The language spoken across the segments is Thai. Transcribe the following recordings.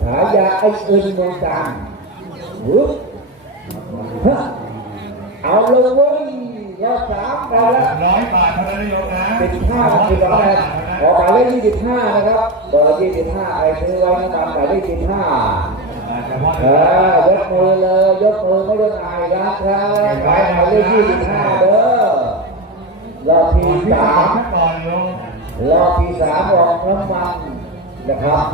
ฉายาไอ้เอิญเมืองการฮึบฮะเอาเลยเว้ยยอดสามไปแล้วร้อยบาทเท่านั้นนะโยมนะสิบห้าสิบสองแปดออกหมายเลขยี่สิบห้านะครับเบอร์ยี่สิบห้าใครซื้อไว้นะครับหมายเลขยี่สิบห้าแต่ว่าเออยกมือเลยยกมือไม่ต้องอายนะครับหมายหมายเลขยี่สิบห้าเด้อรอบที่ที่สาสามมก่อนโยมรอบที่สามออกน้ำมัน นะครับ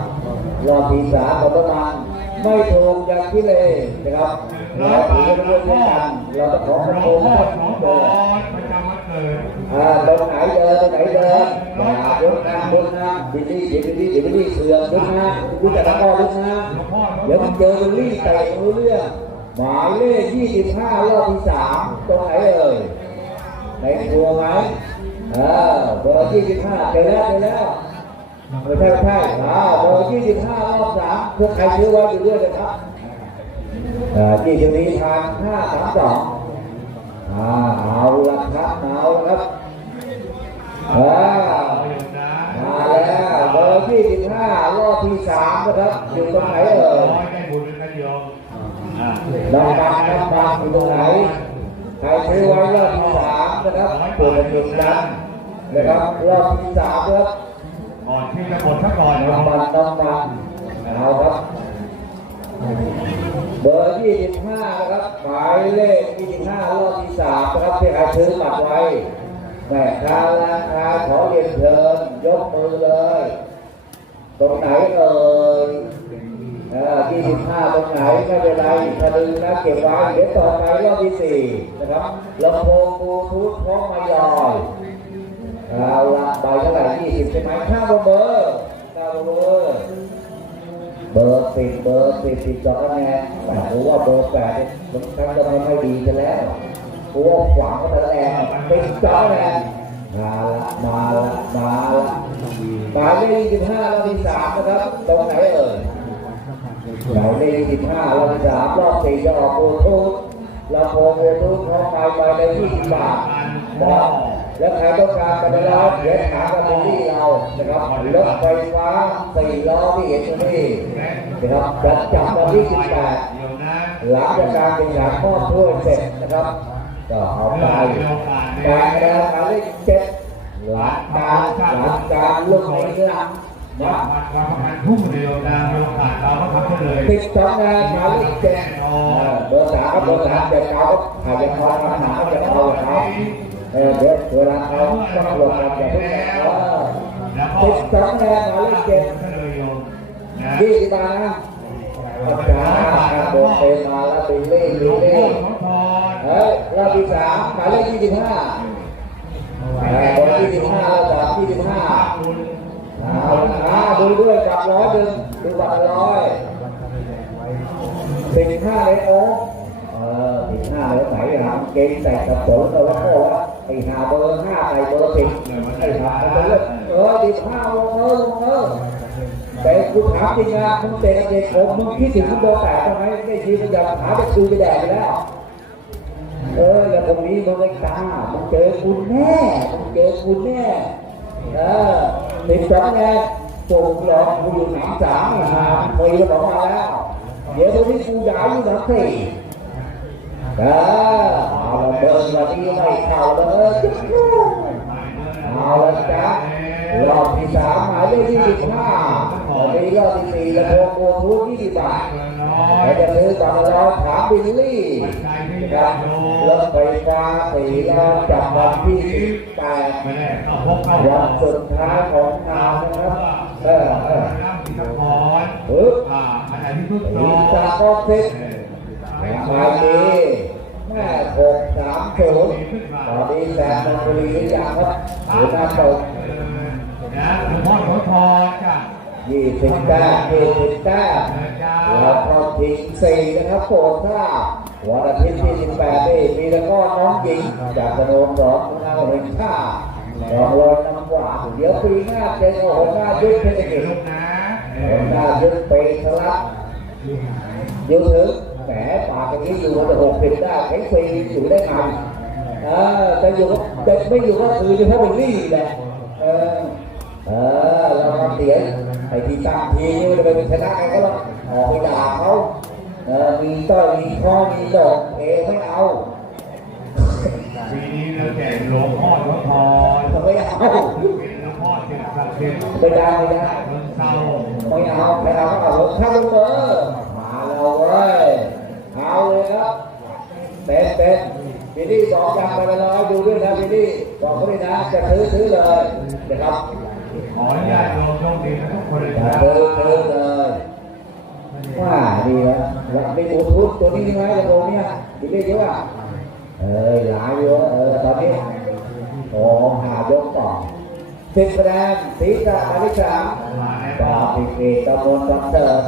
รอบที่สามออกน้ำมันไม่ถูกอย่างที่เลยนะครับเราถือเป็นเรื่องด้วยกันเราต้องขอหลขวองคุณพ่อท่านหลวงเดิพ่อนประจำวันเกิดอ่าตรงไหนเดินตรงไหนเดินอย่าดึงนะดึงนะบิลลี่บิลลี่บิลลี่เสือกดึงนะดึงแต่ละข้อดึงนะหลวงพ่อเดี๋ยวมันเจอบิลลี่เตะรู้เรื่องหมายเลข25รอบที่สามตรงไหนเอ่ยในครัวไหมเออเบอร์25เจอแล้วเจอแล้ว ไม่ใช่ไม่ใช่อ่าเบอร์25รอบสามเพื่อใครซื้อไว้อยู่เรื่อยนะครับอ่าที่ตรงนี้ทาง532อ่าเอาละครับเอาละครับอ่ามนะมาแล้วเบอร์ที่สิบห้ารอบที่สามนะครับอยู่ตรงไหนเอ่ยร้อยได้บุญกันโยมอ่าน้ำมันน้ำมันอยู่ตรงไหนใครซื้อไว้รอบที่สามนะครับปวดจุดนั้นนะครับรอบที่สามนะครับ ก่อนที่จะหมดซะก่อนโยมน้ำมันน้ำมันเอาครับ เบอร์ยี่สิบห้านะครับหมายเลขยี่สิบห้ารอบที่สามนะครับที่ใครซื้อบัตรไว้แม่ค้าร้านค้าขอเรียนเชิญยกมือเลย ตรงไหนเอ่ยเออยี่สิบห้าตรงไหนไม่เป็นไรถ้าลืมนะเก็บไว้เดี๋ยวต่อไปรอบที่สี่นะครับลำโพงบลูทูธพร้อมมายอย เอาละใบเท่าไหร่ยี่สิบใช่ไหมข้าวเบอร์ข้าวเบอร์เบอร์สิบเบอร์สิบสิบสองคะแนนแต่ผมว่าเบอร์แปดมันทำจะไม่ค่อยดีกันแล้วผมว่าขวางก็แต่แรงเป็นสองคะแนนมาละมาละมาละหมายเลขยี่สิบห้ารอบที่สามนะครับตรงไหนเอ่ยหมายเลขยี่สิบห้ารอบที่สามรอบสี่จะออกบลูทูธลำโพงบลูทูธพร้อมไมค์ไปในยี่สิบบาทนะครับ แล้วใครต้องการไปได้แล้วเดี๋ยวถากับบิลลี่เรานะครับรถไฟฟ้าสี่ล้อที่เห็นอยู่นี่นะครับจะจับวันที่โยมนะ18หลังจากการแข่งขันมอบถ้วยเสร็จนะครับก็เอาไปการแสดงหมายเลขเจ็ดหลังการหลังการลูกในเรื่องว่านะวันประมาณทุ่มเดียวนะโยมผ่านเราก็ทำได้เลยติดสองานหมายเลขเจ็ดเบอร์สามครับเบอร์สามเจ็ดเขาก็ถ่ายจะคอยคำถามจะเอาเขาเออ เดี๋ยวเวลาเขาต้องลงกันอย่าเพิ่งแต่เขาติดสองงานหมายเลขเจ็ดเลยโยมนะยี่สิบบาทนะอาจารย์โดนเตะมาแล้วตีเล่หลตีวงพ่เล่เฮ้ยรอบที่สามหมายเลขยี่สิบห้าเออคนยี่สิบห้ารอบสามยี่สิบห้าเอาอ่าดูด้วยกับร้อยหนึ่งดูบัตรร้อยสิบห้าเลยโอ้เออสิบห้าเลยไหนหามเกงแต่กับโสนแต่ว่าพ่อว่า ไอ้หาเบอร์ห้าใส่เบอร์สิบไอ้หาเบอร์เออสิบห้าลงเออลงเออแต่คุณถามจริงนะมึงเตะเด็กผมมึงคิดถึงเบอร์แปดทำไมไม่ทีมันอยากหาไปดูไปแดกไปแล้วเออแล้วตรงนี้มึงไม่กล้ามึงเจอคุณแน่มึงเจอคุณแน่เออติดสองแน่ปลุกหลอกกูอยู่หนามสามหาเคยก็บอกมาแล้วเดี๋ยวตรงนี้กูย้ายอยู่หนามสี่ เออเอาละเดินมาที่ไม่เข้าเลยเอาละจ้ารอบที่สามหมายเลขที่สิบห้าตอนนี้รอบที่สี่แล้วโกงทุกยี่สิบบาทแล้วจะซื้อต่อเราถามบิลลี่นะครับรถไฟฟ้าสีแล้วจับวันที่แปดไม่ได้เอาพกเข้าวันสุดท้ายของงานนะครับเออเออน้ำพิธพรปึ๊บอ่าอันไหนที่ทุกอินจากก็ฟิตแข่งมาดี แม่หกสามศูนย์ตอนนี้แสนบุรีอยังครับหรือหน้าตกนะหลวงพ่อขอพรจ้ะยี่สิบแต้มยี่สิบแต้มแล้วก็ทิ้งสี่นะครับโปรดทราบวันอาทิตย์ที่สิบแปดนี่มีแล้วก็น้องหญิงจากสนมสองนางเริงชาลองรอยน้ำหวานเดี๋ยวปีหน้าเจอกับหัวหน้ายุทธเพชรเกษลูกนะหัวหน้ายุทธเปทลักยืนถึง แหมปากอย่างนี้อยู่แต่หกสิบได้แข็งฟรีอยู่ได้นานเออจะอยู่ก็จะไม่อยู่ก็คือเฉพาะเป็นลี่แหละเออเออเรามาเสียงไอ้ที่ตั้งทีนี่มันจะไปชนะกันก็หรอกออกไปด่าเขาเออมีต้อยมีข้อมีดอกเอไม่เอาปีนี้เราแจกหลวงพ่อหลวงพ่อไม่เอาหลวงพ่อเจ็ดสักดิ์สิทธิ์ไม่ได้ไม่ได้เมืองเศร้าไม่เอาไม่เอาก็เอาข้าวลูกเบอร์มาเราเว้ย เอาเลยครับเป็นเป็นพี่นี่บอกยังไปเลยดูด้วยนะพี่นี่บอกเขาด้วยนะจะซื้อซื้อเลยนะครับขออนุญาตโยมโชคดีทุกคนเลยจะนะซื้อซื้อเลยว่าดีนะว่าไม่อุดทุบตัวนี้ใช่ไหมระบบเนี่ยพี่นี่เยอะอะเออหลายเยอะเออตอนนี้โอ้หายกต่อสิบคะแนนสีกาอาริสามมาแน่ต่อปีกเอกตะบนตะเติม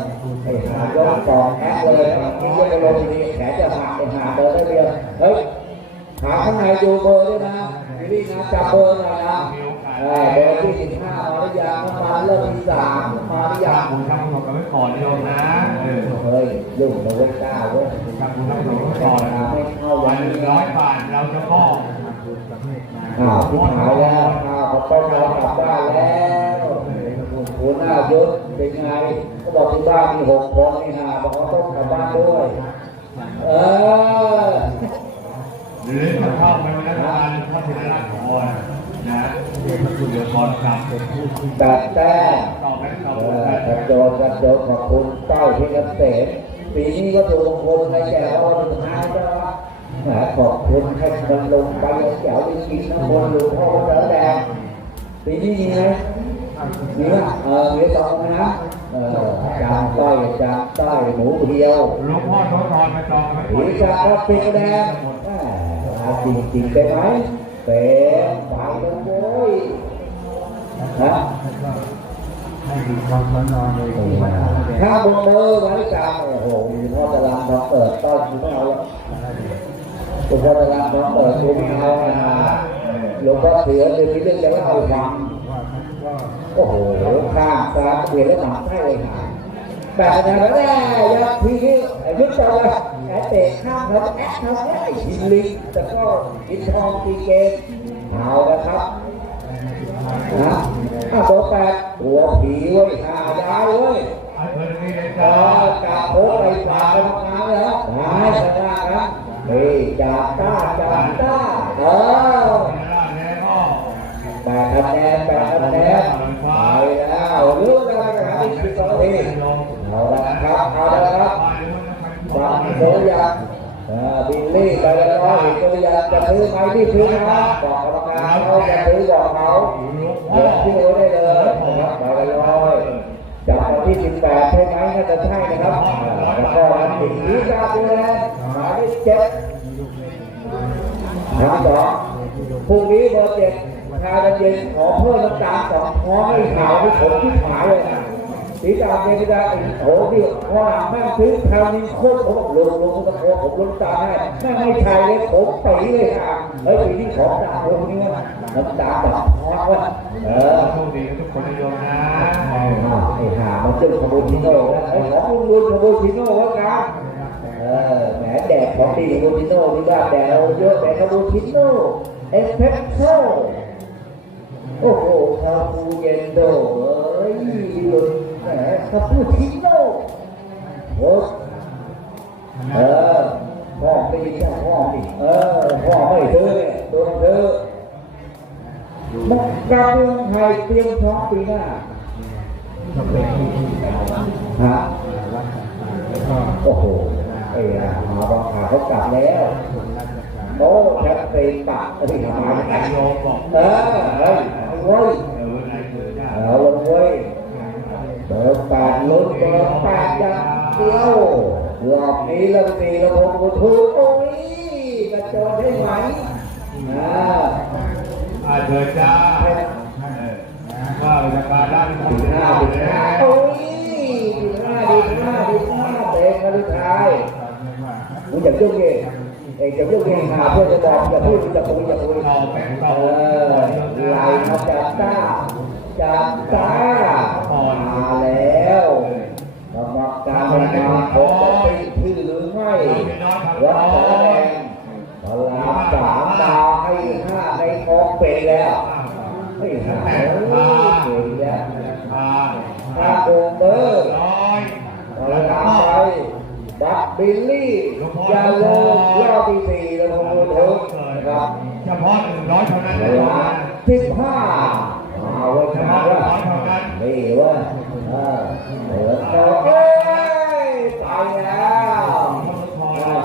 ไอ้หายกต่อแอคเลยนี่ยกไป ลงดีแขนจะหักไอ้หาเดินได้เดียวเฮ้ยหาข้างในดูเบอร์ด้วยนะนี่นะจับเบอร์หน่อยนะเบอร์ที่สิบห้ามาหรือยังมาเริ่มที่สามมาหรือทายังบุญทำบุญกันไว้ก่อนโยมนะเฮ้ยยุ่งเลยเว้ยกล้าเว้ยทำบุญทำบุญไว้ก่อนะไม่เข้าวันร้อยบาทเราจะมอบอ้าวที่หายแล้วอ้าวเขาต้องเรากลับบ้านแล้ว หัวหน้ายศเป็นไงเขาบอกที่บ้านมีหกคนนี่ฮะบอกเขาต้องกลับบ้านด้วย เออหรือจะเข้าไปวันนั้นการพระเถรราชพรนะเดี๋ยวพรกลับตัดแต้มต่อไปต่อเอไปอกระโดดกระโดดขอบคุณเต้าที่เกษมปีนี้ก็ถูกมงคลในแก่เราหนึ่งห้าจ้าแหมขอบคุณให้มันลงไปเจ๋วไปกินน้ำมนต์หลวงพ่อพระเจ้าแดงปีนี้มีไหมมีไหมเออมีสองนะ เอออาจารย์ต้อยอาจารย์ต้อยหมูเดียวหลวงพ่อทศพรมาจองไว้ก่อผีนจะรับเป็นแดงจริงจริงๆใช่ไหมเป็นไปแล้วโว้ยฮะให้ดีความสนอนเลยที่วัดพระแดงถ้าบนมือมาริกาโอ้โหมีพ่อตะลังทองเปิดต้อนกูไม่เอาละหลวงพ่อตะลังทองเปิดกูไม่เอานะหลวงพ่อเสือเลยมีเรื่องจะเล่าให้ฟังว่าก็ โอ้โหข้างซ้ายเปลี่ยนแล้วหนักใช่เลยค่ะแบบนั้นแหล้วแน่ยักทีนี้ยุดต่อเลยแอตเตะข้ามครับแอตทำได้หินลิงแต่ก็หินทองตีเกมเอาละครับนะถ้าตัวแปดหัวผีเว้ยหาได้เว้ยเอาเชิญนี่เลยก็จ้าจับโค้ไปฝากกันทำแล้วได้ชนะครับเฮ้ยจับต้าจับต้าเออแปดคะแนนแปดคะแนน ไปแล้วเลือกได้ไปหาที่สิบสองทีเอาละครับเอาละครับฟังตัวอย่างบิลลี่ไปแล้วน้อยเห็นตัวอย่างจะซื้อไหมที่ซื้อนะครับบอกกรรมการเขาจะซื้อบอกเขาเดี๋ยวที่รู้ได้เลยนะครับไปแล้วน้อยจับวันที่สิบแปดใช่ไหมน่าจะใช่นะครับแล้วก็วันที่สีกาดูแลหมายเลขเจ็ดทางสองพรุ่งนี้เบอร์เจ็ด ชานเย็นขอเพิ่มน้ำตาลสองท้องให้ขาวที่ผมที่ขายเลยนะสีดำเนี่ยไม่ได้โอ้โหที่พอหลังแม่งซื้อคราวนี้โคตรผมลงลงตะโกนผมลงตาให้แม่งไม่ใช่เลยผมตีเลยค่ะเฮ้ยปีนี้ของตาคนนี้น้ำตาแบบท้องว่าเออโชคดีทุกคนนะโยมนะไอ้ห่ามันเจึงขโมยชิโน่ไอ้ของลุงลุนขโมยชิโน่แล้วกันเออแหมแดดของดีขโมยชิโน่นี่ว่าแดดเยอะแต่ขโมยชิโน่เอสเพรสโซ่ โอ้โหคาปูเย็นโดเอ้ยลุนแหมคาปูชิโน่โอ้เออพ่อตีแค่พ่อตีเออพ่อไม่ซื้อเนี่ยตัวซื้อมันการเมืองไทยเตรียมท้องปีหน้าฮะโอ้โหไอ้หามาบางขาเขากลับแล้วโอ้แคปเตนปากไอ้ที่มามาไหนโยมบอกเออ ว้ยเอาลงเว้ยเบอร์แปดลุ้นเบอร์แปดอย่างเดียวรอบนี้เริ่มตีระบบกูถูกโอ้ยกระโจนได้ไหมอ่าอาเถิดจ้าว่าราชกาด้านดีหน้าดีหน้าโอ้ยดีหน้าดีหน้าดีหน้าเตะกันทุกทายมึงอย่ายุ่งเองเองจะยุ่งเองหาเพื่อจะบอกอย่าพูดอย่าคุยอย่าคุยต่อแบ่งเอต่อ อไหลมาจากต้าจากต้ามาแล้วกรรมการมาผมจะติดชื่อหรือไม่วัดสะแดงพลาสามดาวให้ห้าในกองเป็นแล้วให้หาเอ้ยเป็นแล้ว อ่า ถ้าโดนเบอร์ ร้อย พลา บิลลี่ยาโลรอบที่สี่แล้วคุณผู้ชมนะครับ เฉพาะหนึ่งร้อยเท่านั้น เว เลย ลา นะ สิบห้าเอาไว้ เฉ ขา พาะ ด หนึ่ ว่าง ร้อยเท่านั้น นี่เว่าเออเดี๋ยวต่อเอ้ยไปแล้ว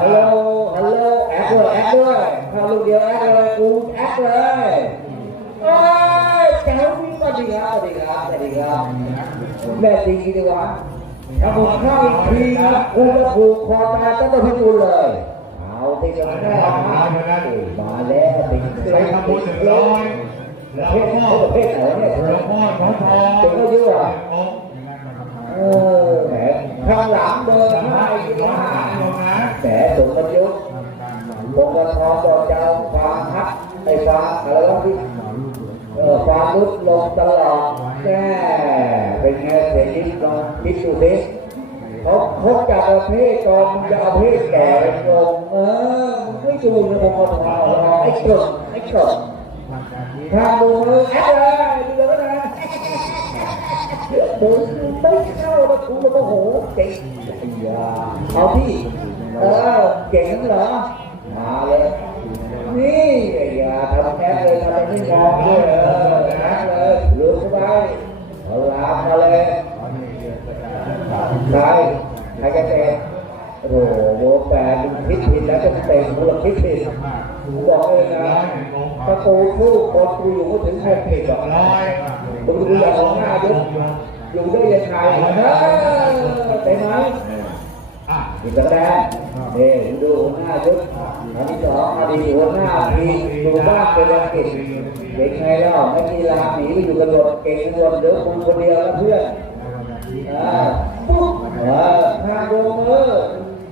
ฮัลโหลฮัลโหลแอคด้วยแอคด้วยถ้าลูกเดียวแอคเลยกูแอคเลยเอ้ยแจ๋วนี่สวัสดีครับสวัสดีครับสวัสดีครับ แม่จริงดีกว่าถ้าผมเข้าอีกทีนะกูจะผูกคอตายตั้งแต่พี่กูเลย เอาติดกันแน่นะมาแล้วติดไปทำบุญหนึ่งร้อยแล้วเพศก็เขาประเภทไหนเนี่ยหลวงพ่อขอทองติดก็เยอะอะองค์เออแหมข้างหลังเดินสามห้าร้อยอีกร้อยห้าบาทลงนะแหมสมประยุทธ์ปกครองต่อเจ้าความพักไอ้ความอะไรวะที่เออความรุดลงตลอดแน่ เป็นไงเสียดิ้นลองคิดดูดิเขาเขาจับประเภทกองมึงจะเอาเพศแก่ไปลงเออมึงไม่ดูเลยปกครองไอ้กรดไอ้กรดทางดูมือแอดเลยดูแล้วนะมึงไม่เข้าแล้วกูแล้วก็โหเจ๋งเอาที่เออเก่งเหรอมาเลยนี่อย่าทำแอปเลยทำเป็นไม่มองด้วยเออนะเลยลืมเข้าไป เอาลามมาเลยใครใครจะเตะโอ้โหแปดมึงคิดผิดแล้วจะเตะมึงคิดผิดบอกเลยนะถ้ากูสู้คนกูอยู่ไม่ถึงใครผิดหรอกร้อยมึงดูอย่างของหน้ายกอยู่ได้ยังไงเต็มไหมอีกสักแดงนี่ดูหัวหน้ายุทธอันที่สองอดีตหัวหน้าทีดูบ้านเป็นอังกฤษ เด็กไงเล่าไม่กีฬาหนีไปอยู่กันหมดเก่งกันหมดเหลือคุณคนเดียวแล้วเพื่อนอ่าปุ๊บเออทางวงเออ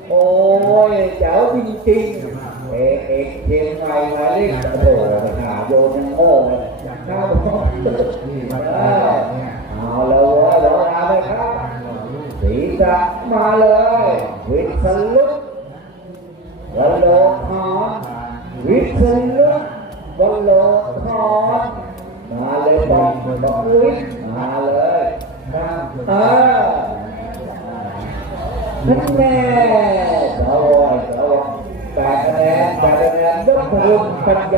โอ้ยเจ๋วจริงๆเอกเอกเชียงใหม่มาเล่นโอ้โหหาโยนยังโง่เลยข้าวโพดเออเอาแล้วเว้ยรอลาไหมครับศีรษะมาเลยวิทลุกวันโลหอนวิทลุกวันโลหอนมาเลยบอกบอกวิทมาเลยเออนั่นแน่สาวอยสาวอยแปดคะแนนแปดคะแนนยกภู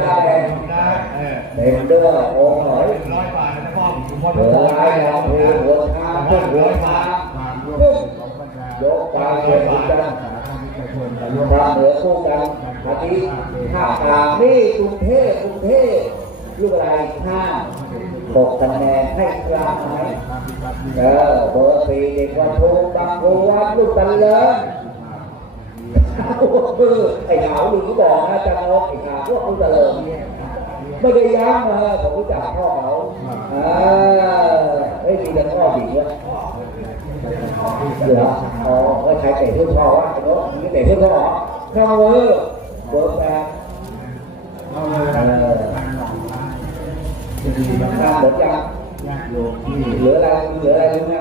มิปัญญาแดงได้เออเต็มด้วยโอ้ยร้อยบาทนะพ่อหลวงพ่อเหลือไอ้ดอกเพลหัวทางขึ้นหัวทางปุ๊บยกไปเรียนกันทางเหนือคู่กันอาทิตย์ภาคกลางนี่กรุงเทพกรุงเทพลูกอะไรห้าหกคะแนนให้กลางไหมเออเบอร์สี่เด็กวันทูบางครูวัดลูกตันเลย คือไอ้หนาวลุงก็บอกนะจังนกไอ้หนาวพวกคุณตะเลิงไม่ได้ย้ำนะผมรู้จักพ่อเขาอ่าเฮ้ยมีแต่พ่อหญิงวะเหลืออ๋อแล้วใครเตะขึ้นคอวะไอ้โน้ตนี่เตะขึ้นคอเหรอเข้ามือเบอร์แปดเออข้ามหมดยังเหลืออะไรเหลืออะไรรู้ไหม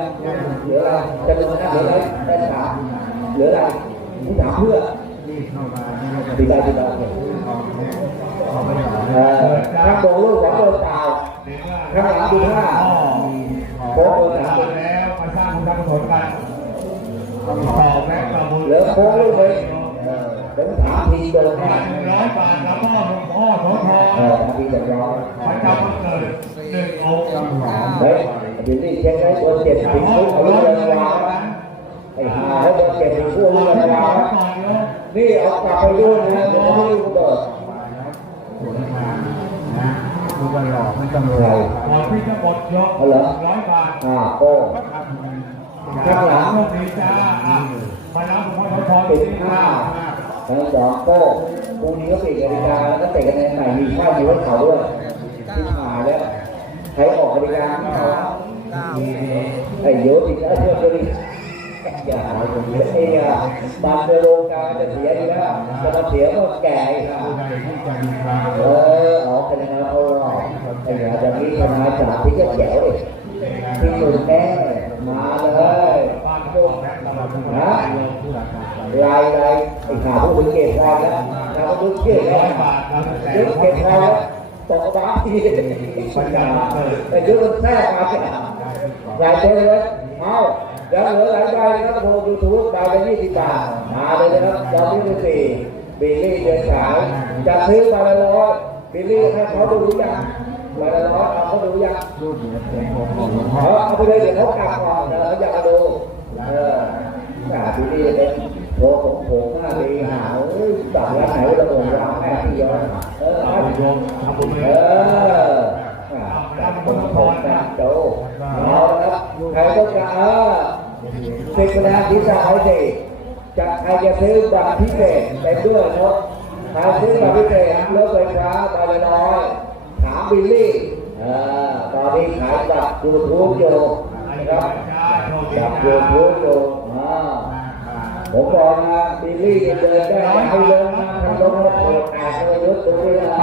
เหลืออะไรจะดูนะเหลืออะไรได้ถามเหลืออะไร มึงถามเพื่อดีใจดีใจเออข้างบนลูกของเบอร์เปล่าเด็กว่าข้างหลังดูห้าพ่อโค้งบอร์สามแล้วมาสร้างคุณธรรมผลกันต่อแม่กระบุเหลือโค้งลูกเลยเออเดี๋ยวถามทีเบอร์ห้าหนึ่งร้อยบาทแล้วพ่อหลวงพ่อโสธเอรอถามทีเบอร์ร้อยพระเจ้าเกิดหนึ่งองค์เฮ้ยเดี๋ยวนี้เช็คให้เบอร์เจ็ดถึงคู่เอาลูกเรือวางนะ ไอ้หาให้เบอร์เจ็ดถึงคู่เอาลูกเรือวานะนี่เอากลับไปด้วยนะเดี๋ยวไม่รู้เบิดไม่ต้องรใครอขอพี่ทั้งหมดยกร้อยบาทอ่าโก้ข้างหลังโชคดีจ้าอะมารับหลวงพ่อโสธรติดห้าทั้งสองโก้พรุ่งนี้ก็เปลี่ยนกติกาแล้วก็เตะกันในใหม่มีข้าวมีวัดเขาด้วยที่หาแล้วใครออกกติกาไม่เอาไอ้โยติดแล้วเชื่อตัวนี้อย่าหาผมเลย ไอ้ยาบางเดือนโลกาจะเสียดีแล้วจะมาเสียก็แก่อีกครับผู้ใดที่จะมีความเออออกกันยังไงเอาห รอกไอ้ยาจะมีทนายจ่าที่ก็แจ๋วเลยที่สุดแน่มาเลยบ้านโคกแม่ตลอดฮะลายลายไอ้ข่าวพูดถึงเกตพรแล้วเราก็ดูเชื่อร้แล้อวยบาทเราจะแจยึกดเกตพรแล้วตกบ้าทีปัญญาแต่ยึดมันแท้มาเนี่ยลาต็มเลยเองเหลือหลายใบนะครับโทรยูทูบใบละยี่สิบบาทมาเลยนะครับจอมที่สี่บิลลี่เดินสายจะซื้อใบละร้อยบิลลี่ให้เขาดูยังใบละร้อยเอาเขาดูยังเหมือนเป็นของของหลวงพ่เอาอเอาไปเลยเดี๋ยวเขากลับก่อนเดี๋ยวเขาอยากมาดูเออหน้าบิลลี่เป็นโทรของผมหน้าดีหาเอ้ยตัดร้านไหนระบบวางแม่ที่ย้อนเออเอาเอาโยมทำบุญเลเอยอจั บคนพอนะโจเอาละครับใครต้องการเออสิบคะที่จะให้ดีจะใครจะซื้อบัตรพิเศษไปด้วยเนาะใครซื้อบัตรพิเศษรถไฟฟ้าใบละร้อยถามบิลลี่ตอนนี้ขายบัตรยูทูบอยู่นะครับบัตรยูทูบอยู่ผมบอกนะบิลลี่จะเดินได้ให้ลงนะถ้าลงแล้วปวดแตกเลยรถตรงนี้นะ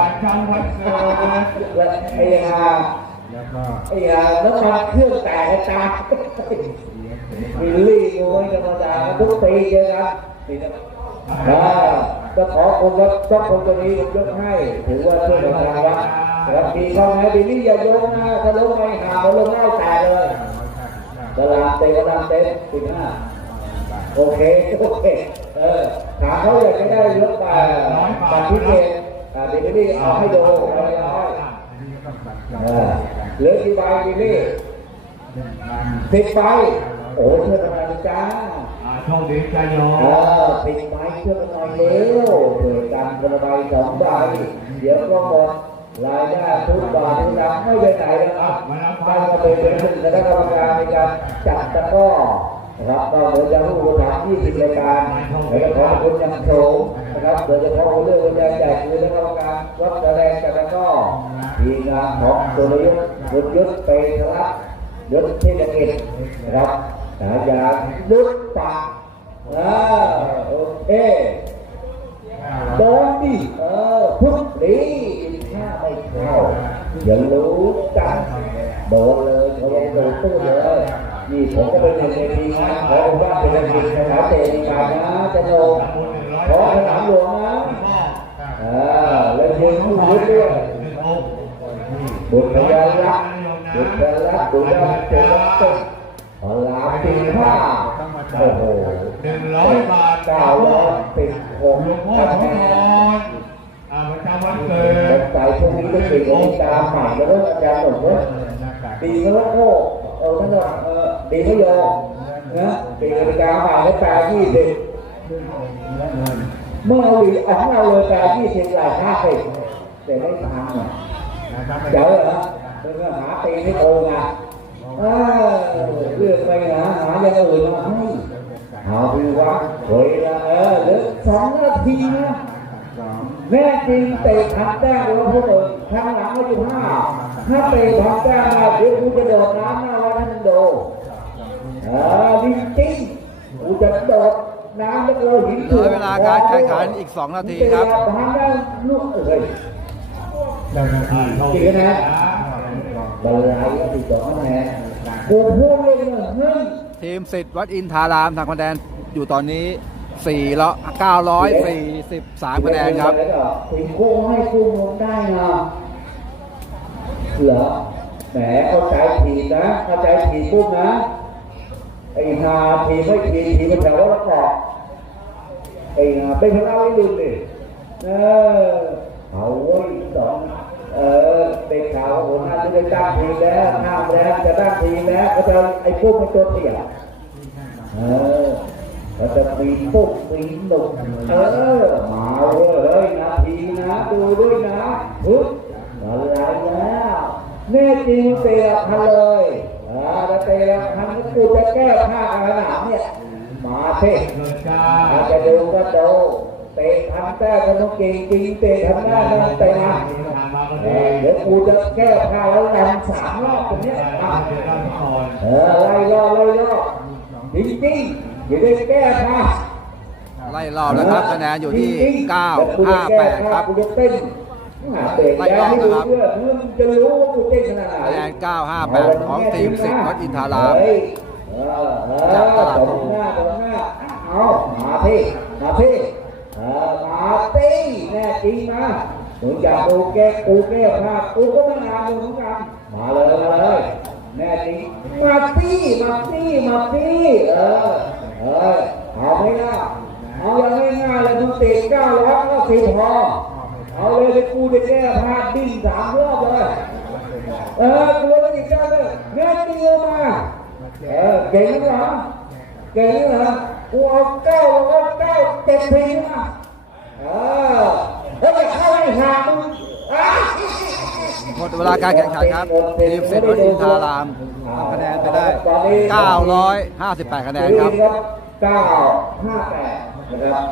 และไอ้ฮาไอ้ฮาน้ำมันเครื่องแตกกระจาย วิลลี่กูไม่ธรรมดาทุกปีเจอกันนี่นะอ่าก็ขอคนรับก็คนตัวนี้ยกให้ถือว่าช่วยกันทางวัดนะครับมีข้อแม้บิลลี่อย่าโยงนะถ้าลงไม่หาเขาลงเล่าแตกเลยตลาเต็มตลาเต็มสิบห้าโอเคโอเคเออถามเขาอยากจะได้รถมาบัตรพิเศษอ่าบิลลี่เอาให้ดูเอาให้เหลือกี่ใบกี่นึ่สิบใบ อ้เชื่อกันหน่อยจ้าอ่าโชคดีใจโยเออสิบใบเชื่อกันหน่อยเร็วเปิดกันคนละใบสองใบเดี๋ยวก็หมดรายได้ทุกบาททุกสตางค์ไม่ไปไหนแล้วครับบ้านก็เป็นเป็นหนึ่งคณะกรรมการในการจัดตะกร้อนะครับก็เหมือนจะผู้บริหาร20รายการแล้วก็ขอบคุณอยังสูงนะครับโดยเฉพาะเรื่องการแจกคือคณะกรรมการวัดแสดงจัดตะกร้อทีมงานของสุรยุทธ์บุญยุทธ์ไปทลักยศเทศกิจนะครับ ฉายายุทธปากอ่าโอเคโดนดิเออพุทธลีถ้าไม่เข้าอย่ารู้จักโดนเลยเขาลงโดนตู้เลยนี่ผมก็เป็นหนึ่งในทีมงานขอบอกว่าเป็นกิจสถานเตะการนะจะโดนขอสนามหลวงนะอ่าแล้วยืนผู้ยุทธด้วยบุตรยาลักษ์บุตรลักษ์บุตรลักษ์เจ้าตึก พลาปีห้าโอ้โหหนึ่งร้อยบาทเก้าร้อยสิบหกหลวงพ่อคะพแนรนอ่าประจำวันเกิดสัยพวกนี้ต้องเป็นองค์การใหม่แล้วก็อาจารย์หนุ่มว่าปีพระโลกเออนั่นหละเออปีพระโยมนะปีนาฬิกาใหม่แล้วแปลยี่สิบเมื่อเราหลีของเราเลยแปลยี่สิบหลายห้าสิบแต่ไม่ทันอะเจ๋อเหรอเพื่อหาตีให้โกงอะ เออเลือกไปหาหาอย่างอื่นมาให้เอาดูว่าเฮ้ยละเออเหลือสองนาทีนะแน่จริงเตะทันแต้มเลยพวกมึงข้างหลังก็อยู่ห้าถ้าเตะทันแต้มมาเดี๋ยวกูจะโดดน้ำหน้าวันนั้นโดเออจริงจริงๆกูจะโดดน้ำแล้วก็หินเหลือเวลาการแข่งขันอีก2นาทีครับเตะทันแต้มลูกเอ้ยได้นาทีกี่คะแนนบรรลัยก็ติดต่อคะแน ทีมสิทธิ์วัดอินทารามทางคะแนนอยู่ตอนนี้4ละ943คะแนนครับถึงกูให้กูมองได้นะเหรอแหมเข้าใจผิดนะเข้าใจผิดปุ๊บนะไอ้หาผิดไม่ผิดผิดมันแถวละกอไอ้หาเป็นพลังไม่ดุเลยเออเอาเว้สอง เออเป็นขาวหัวหน้าจะได้ตั้งทีแล้วห้ามแล้วจะตั้งทีแล้วก็จะไอ้พวกมันตัวเตี้ยเออเราจะปีนปุ๊บปีนหนุกเออมาเว้ยนาทีนะดูด้วยนะฮึบอะไรแล้วแน่จริงเตะพันเลยอ่าถ้าเตะพันกูจะแก้ผ้าขนาดเนี่ยมาเท่จ้าอาจจะดูก็ดูเตะพันแต้มก็ต้องเก่งจริงเตะทำหน้าก็ต้องเตะนะ เออเดี๋ยวกูจะแก้ผ้าแล้วรำสามรอบตรงเนี้ยอะเออไล่ล่อไล่ล่อจริงจริงๆอย่าได้แก้ผ้าไล่รอบแล้วครับคะแนนอยู่ที่ 958 ครับ กูจะเต้นเตะแย่ให้ดูเพื่อเพื่อมึงจะรู้ว่ากูเต้นขนาดไหนคะแนน958 ของทีมสิทธิ์วัดอินทาราม เฮ้ยเออเออจากตลาดตรงหน้าตรงหน้าเอามาพี่มาพี่เออมาตีแน่จริงมา มึงอยากดูแก้กูแก้ผ้ากูก็ต้องงานเหมือนกันมาเล 98 คะแนนครับ 958นะครับ